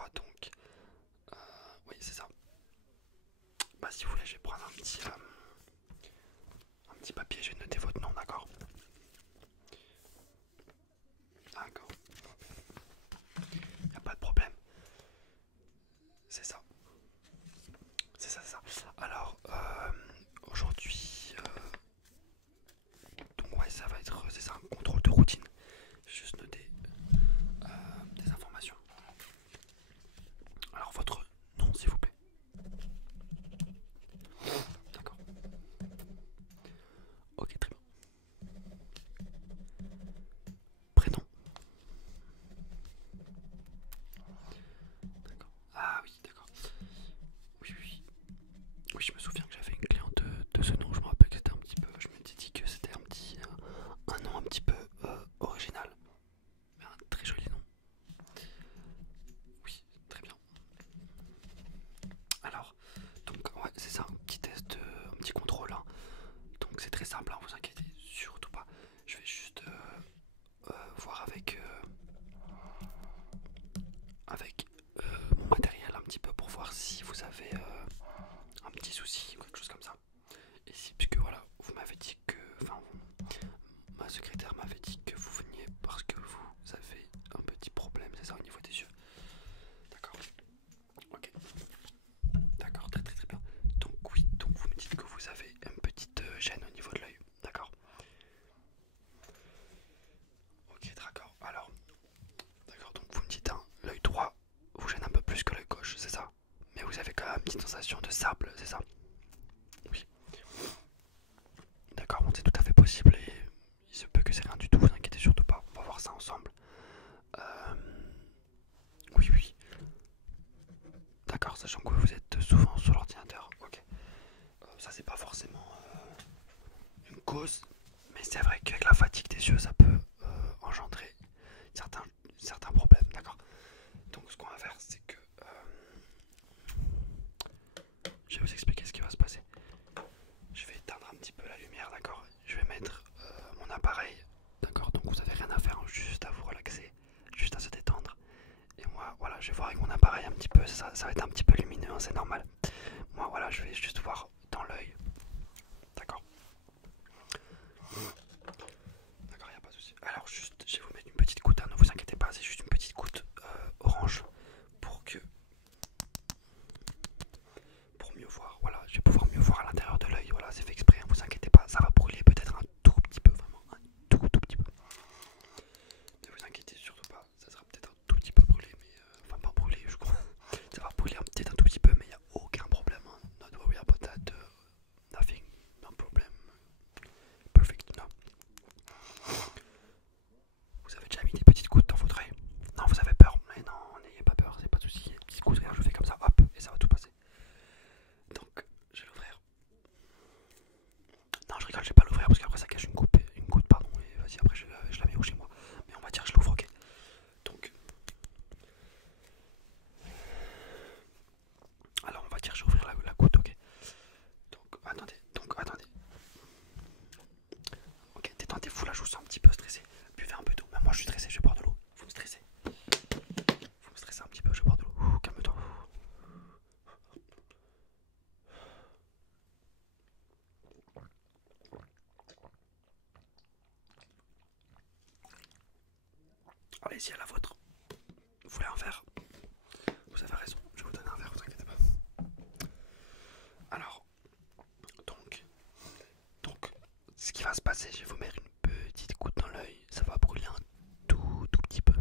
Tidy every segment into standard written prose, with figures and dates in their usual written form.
fois, donc oui, c'est ça. Bah, si vous voulez, je vais prendre un petit papier, je vais noter votre nom, d'accord? D'accord, y a pas de problème. C'est ça, c'est ça, c'est ça. Alors, aujourd'hui, donc ouais, ça va être, c'est ça, un contrôle de routine. Je vais juste noter des informations. Alors, votre nom, s'il vous plaît. D'accord. Ok, très bien. Prénom. D'accord. Ah oui, d'accord. Oui, oui, oui. Oui, je me souviens que j'avais une cliente de ce nom. Je me rappelle que c'était un petit peu. Je m'étais dit que c'était un nom un petit peu original, mais un très joli nom. Oui, très bien. Alors, donc ouais, c'est ça, un petit test, un petit contrôle, hein. Donc c'est très simple, hein, vous inquiétez surtout pas. Je vais juste voir avec mon matériel un petit peu pour voir si vous avez un petit souci ou quelque chose comme ça. Et si, puisque voilà, vous m'avez dit que, enfin, ma secrétaire m'avait dit que vous veniez parce que vous avez un petit problème, c'est ça, au niveau des yeux. D'accord. Ok. D'accord, très très très bien. Donc oui, donc vous me dites que vous avez une petite gêne au niveau de l'œil. D'accord. Ok, d'accord. Alors, d'accord, donc vous me dites, hein, l'œil droit vous gêne un peu plus que l'œil gauche, c'est ça? Mais vous avez quand même une petite sensation de sable, c'est ça? Oui. D'accord, bon, c'est tout à fait possible et il se peut que c'est rien du tout, vous inquiétez surtout pas. On va voir ça ensemble. Euh, Oui, oui. D'accord, sachant que vous êtes souvent sur l'ordinateur. Ok. Ça, c'est pas forcément une cause, mais c'est vrai qu'avec la fatigue des yeux, ça peut engendrer certains, certains problèmes. D'accord. Donc, ce qu'on va faire, c'est que je vais vous expliquer ce qui va se passer. Je vais éteindre un petit peu la lumière, d'accord? Je vais mettre mon appareil, d'accord? Donc, vous n'avez rien à faire, hein, juste à vous relaxer, juste à se détendre. Et moi, voilà, je vais voir avec mon appareil un petit peu, ça va être un petit peu lumineux, hein, c'est normal. Moi, voilà, je vais juste voir dans l'œil. D'accord. D'accord, il n'y a pas de souci. Alors, juste, je vais vous mettre une petite goutte, hein, ne vous inquiétez pas, c'est juste une petite goutte orange pour que. Pour mieux voir, voilà, je vais pouvoir mieux voir à l'intérieur de l'œil. Voilà, c'est fait exprès, ne vous inquiétez pas, ça va brûler peut-être un tout petit peu, vraiment, un tout petit peu. Ne vous inquiétez surtout pas, ça sera peut-être un tout petit peu brûlé, mais enfin, pas brûlé, je crois. Ça va brûler peut-être un tout petit peu, mais il n'y a aucun problème. Hein. Not worry about that. Nothing, no problem. Perfect, no. Vous avez déjà mis des petites gouttes dans votre œil? Non, vous avez peur? Mais non, n'ayez pas peur, c'est pas de soucis. Des petites gouttes, regarde, je fais comme ça, hop, et ça va tout passer. Donc, je vais l'ouvrir. Non, je rigole, je vais pas l'ouvrir parce qu'après ça cache une goutte, pardon. Et vas-y, après je la mets où chez moi. Mais on va dire que je l'ouvre, ok. Donc, alors on va dire que je vais ouvrir la goutte, ok. Donc, attendez. Ok, détendez-vous là, je vous sens un petit peu stressé. Buvez un peu d'eau. Même moi je suis stressé, je vais boire de l'eau. Vous me stressez. Vous me stressez un petit peu, je vais boire de l'eau. Calme-toi. Allez-y, à la vôtre. Vous voulez un verre? Vous avez raison, je vais vous donner un verre, vous inquiétez pas. Alors, donc, ce qui va se passer, je vais vous mettre une petite goutte dans l'œil. Ça va brûler un tout petit peu.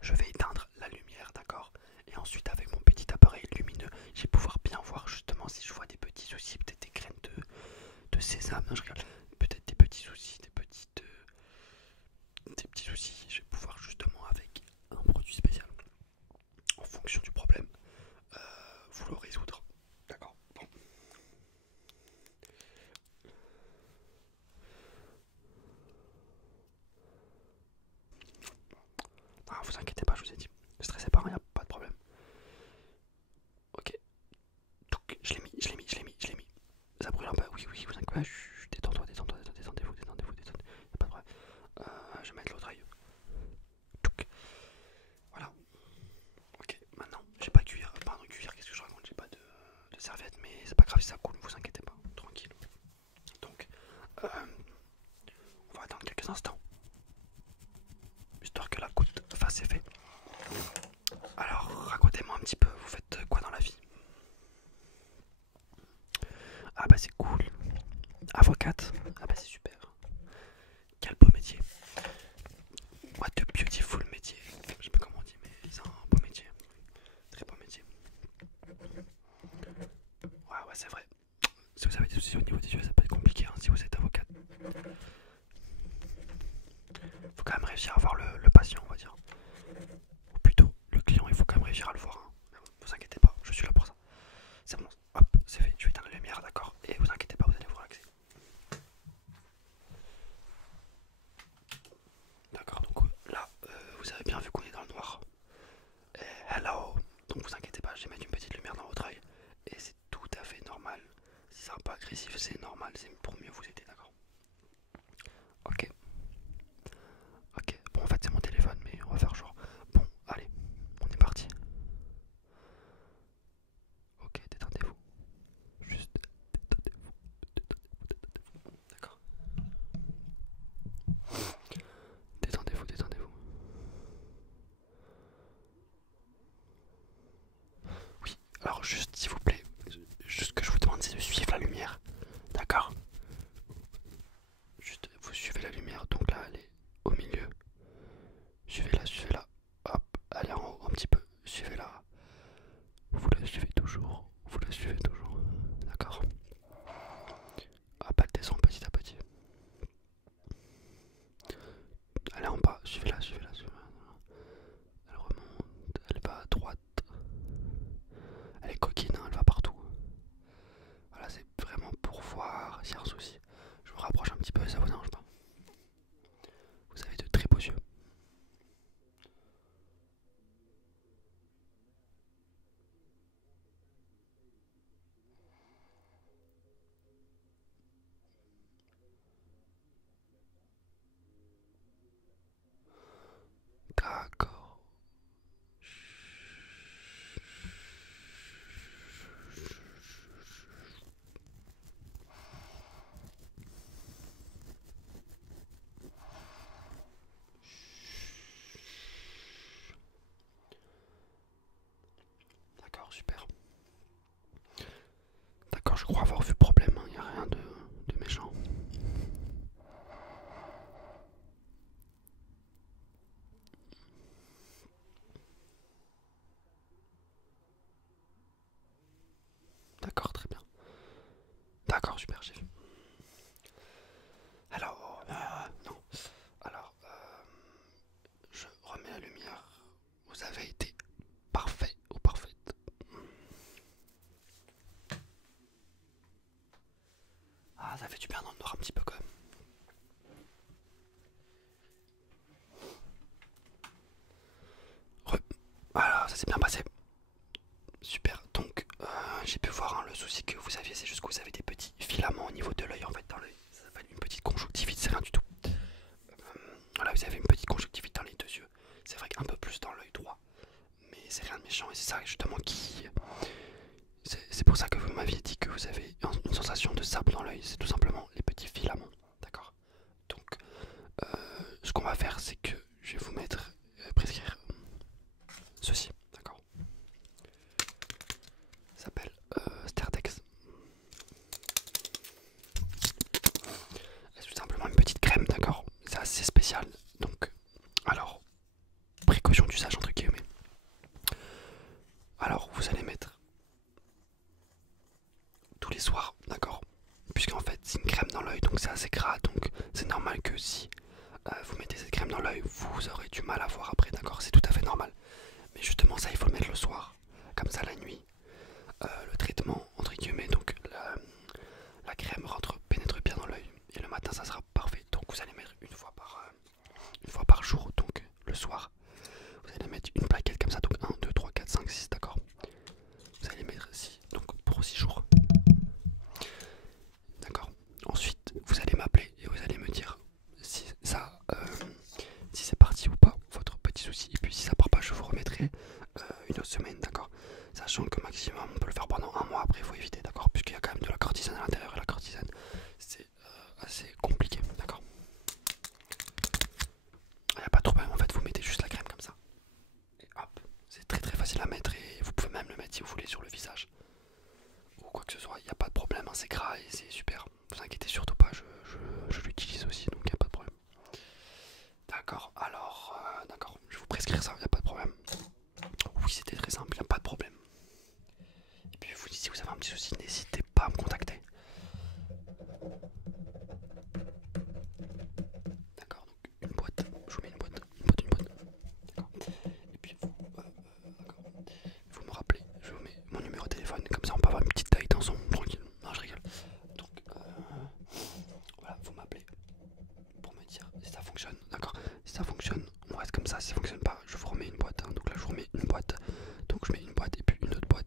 Je vais éteindre la lumière, d'accord? Et ensuite, avec mon petit appareil lumineux, je vais pouvoir bien voir justement si je vois des petits soucis, peut-être des graines de sésame. Non, je rigole. Peut-être des petits soucis, des petits soucis. Je vais pouvoir justement avec un produit spécial, en fonction du problème, vous le résoudre. D'accord? Bon. Non, vous inquiétez pas, je vous ai dit. Ne stressez pas, il n'y a pas de problème. Ok. Donc, je l'ai mis. Ça brûle un peu. Oui, vous inquiétez pas. Détends-toi. c'est pas grave si ça coule, vous inquiétez pas, tranquille. Donc, on va attendre quelques instants, histoire que la goutte fasse effet. Alors, racontez-moi un petit peu, vous faites quoi dans la vie? Ah bah c'est cool. Avocate? Ah bah c'est super. Quel beau métier. What a beautiful métier. Je sais pas comment on dit, mais c'est un beau métier. Très beau métier. Ouais, c'est vrai. Si vous avez des soucis au niveau des yeux, ça peut être compliqué hein, si vous êtes avocate. Faut quand même réussir à voir le patient, on va dire. Ou plutôt, le client, il faut quand même réussir à le voir. Hein. Mais bon, vous inquiétez pas, je suis là pour ça. C'est bon, hop, c'est fait. Je vais éteindre la lumière, d'accord? Et vous inquiétez pas, vous allez vous relaxer. D'accord, donc là, vous avez bien vu qu'on est dans le noir. Et hello. Donc vous inquiétez pas, je vais mettre une petite lumière dans votre œil. Et c'est tout à fait normal. Si c'est un peu agressif, c'est normal, c'est pour mieux vous aider, d'accord? Ok. Ok, bon en fait c'est mon téléphone, mais on va faire genre. Bon, allez, on est parti. Ok, détendez-vous. Juste détendez-vous. Détendez-vous. D'accord. Détendez-vous, détendez-vous. Oui, alors juste s'il vous plaît, juste que je vous demande c'est de suivre la lumière. D'accord? Juste vous suivez la lumière, donc là elle est au milieu. Suivez-la, suivez-la. Hop, allez en haut un petit peu. Suivez-la. Vous la suivez toujours. Vous la suivez toujours. D'accord? Hop, elle descend petit à petit. Elle est en bas. Suivez-la, suivez-la, suivez-la. Elle remonte. Elle va à droite. Elle est coquine, hein, elle va partout. Voilà, c'est vraiment pour voir s'il y a un souci. Je vous rapproche un petit peu, ça vous dérange pas? Vous avez de très beaux yeux. D'accord. D'accord, super. D'accord, je crois avoir vu le problème, il n'y a rien de méchant. D'accord, très bien. D'accord, super, j'ai vu. Alors, non. Alors, je remets la lumière. Vous avez été parfait ou parfaite. Ah, ça fait du bien dans le noir un petit peu quand même. Voilà, ça s'est bien passé. Super, donc j'ai pu voir hein, le souci que vous aviez, c'est juste que vous avez des petits filaments au niveau de l'œil en fait dans l'œil. Ça s'appelle une petite conjonctivite, c'est rien du tout. Voilà, vous avez une petite conjonctivite dans les deux yeux. C'est vrai qu'un peu plus dans l'œil droit, mais c'est rien de méchant et c'est ça justement qui. C'est pour ça que vous m'aviez dit que vous avez une sensation de sable dans l'œil, c'est tout simplement les petits filaments, d'accord? Donc ce qu'on va faire, c'est que je vais vous mettre, prescrire ceci, d'accord? Ça s'appelle Sterdex. C'est tout simplement une petite crème, d'accord? C'est assez spécial. Donc, alors, précaution d'usage entre guillemets. Alors, vous allez mettre tous les soirs, d'accord? Puisqu'en fait, c'est une crème dans l'œil, donc c'est assez gras. Donc, c'est normal que si vous mettez cette crème dans l'œil, vous aurez du mal à voir après, d'accord? C'est tout à fait normal. Mais justement, ça, il faut le mettre le soir. Comme ça, la nuit, le traitement, entre guillemets, donc la crème pénètre bien dans l'œil. Et le matin, ça sera parfait. Donc, vous allez mettre une fois par jour, donc le soir. Vous allez mettre une plaquette comme ça, donc 1, 2, 3, 4, 5, 6, d'accord? Vous allez mettre 6, donc pour 6 jours. D'accord? Ensuite, vous allez m'appeler et vous allez me dire si ça, si c'est parti ou pas, votre petit souci. Et puis si ça part pas, je vous remettrai une autre semaine, d'accord? sachant que maximum on peut le faire pendant un mois, après il faut éviter, d'accord, puisqu'il y a quand même de la cortisone à l'intérieur et la cortisone c'est assez compliqué, d'accord. Il n'y a pas de problème, en fait vous mettez juste la crème comme ça et hop, c'est très très facile à mettre et vous pouvez même le mettre si vous voulez sur le visage ou quoi que ce soit, il n'y a pas de problème, hein, c'est gras et c'est super, vous inquiétez surtout pas, je l'utilise aussi donc il n'y a pas de problème. D'accord, alors d'accord, je vais vous prescrire ça, il n'y a pas de problème. Oui, c'était très simple, il n'y a pas de problème. Et puis vous, si vous avez un petit souci, n'hésitez pas à me contacter. D'accord, donc une boîte, je vous mets une boîte, une boîte. D'accord. Et puis vous, d'accord. Vous me rappelez, je vous mets mon numéro de téléphone, comme ça on peut avoir une petite taille dans son tranquille. Non, je rigole. Donc voilà, vous m'appelez pour me dire si ça fonctionne. D'accord, si ça fonctionne, on reste comme ça. Si ça fonctionne pas, je vous remets une boîte. Hein. Donc là, je vous remets une boîte. Donc je mets une boîte et puis une autre boîte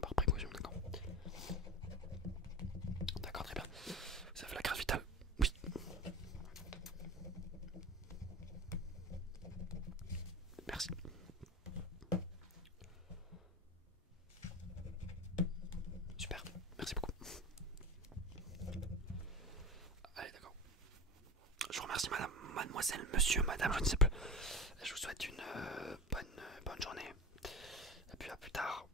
par précaution. D'accord. D'accord, très bien. Vous avez la carte vitale? Oui. Merci. Super. Merci beaucoup. Allez, d'accord. Je vous remercie, madame, mademoiselle, monsieur, madame, je ne sais plus. Je vous souhaite une bonne journée. Et puis à plus tard.